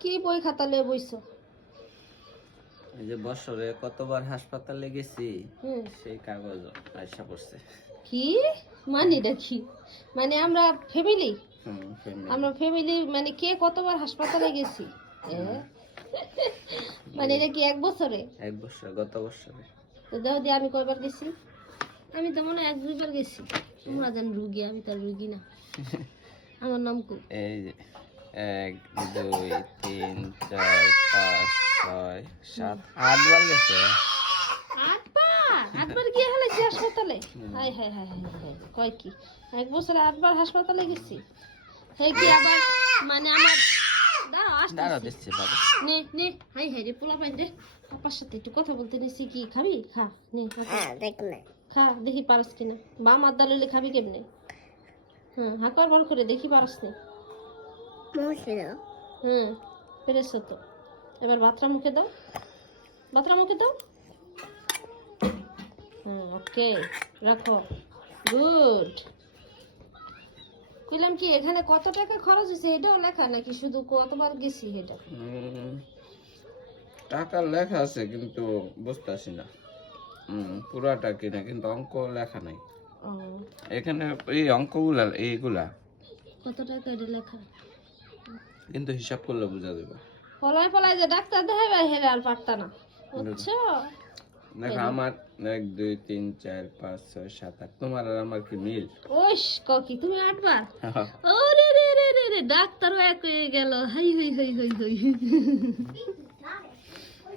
কি বই খাতা লয়ে বইছো? এই যে বছরে কতবার হাসপাতালে গেছি হুম। সেই কাগজ আইসা পড়ছে। কি মানে এটা কি? মানে আমরা ফ্যামিলি family। আমরা ফ্যামিলি মানে কে কতবার হাসপাতালে গেছি? মানে এটা কি এক বছরে? এক বছর, গত বছরে। তো দাও দিয়ে আমি কয়বার গেছি? আমি তো মনে হয় এক দুইবার গেছি। তোমরা জান রুগী, আমি তার রুগী না। আমার নাম কি? এই যে 1 2 3 4 5 6 7 8 বার গেছে। আটবার গিয়ে হেলেছি হাসপাতালে? High high high high high, কয় কি এক বছরে 8বার হাসপাতালে গেছি? হে কি আবার মানে আমার দাঁড়াও দাঁড়াও আসতেছি। দিচ্ছি বাবা। নে নে, হাই হাই রে পোলা পাইন রে, পাপার সাথে একটু কথা বলতে নিছি। কি খাবি? খা নে খা, দেখি পারস কিনা। বাম আদা লইলে খাবি কেমনে? হ্যাঁ হাঁকর বল করে দেখি পারস না। হুম, পেরেছ তো। এবার ভাতটা মুখে দাও, ভাতটা মুখে দাও। হুম, ওকে, রাখো। গুড। কইলাম কি এখানে কত টাকা খরচ হয়েছে এটাও লেখা নাকি শুধু কতবার গেছি এটা? টাকা লেখা আছে কিন্তু বুঝতে পারছি না পুরাটা কিনা, কিন্তু অঙ্ক লেখা নাই ও, এখানে। এই অঙ্কগুলা এইগুলা কত টাকা এটা লেখা? কিন্তু হিসাব করলে বোঝা যাবে। পলায় পলায় যে ডাক্তার দেখাইবে হেরে আর পারতা না, বুঝছো? দেখো আমার 1 2 3 4 5 6 7 8, তোমার আর আমার কি মিল? ওইস ককি তুমি 8বার? ওরে রে রে রে রে, ডাক্তারও এক হয়ে গেল। High high high high high.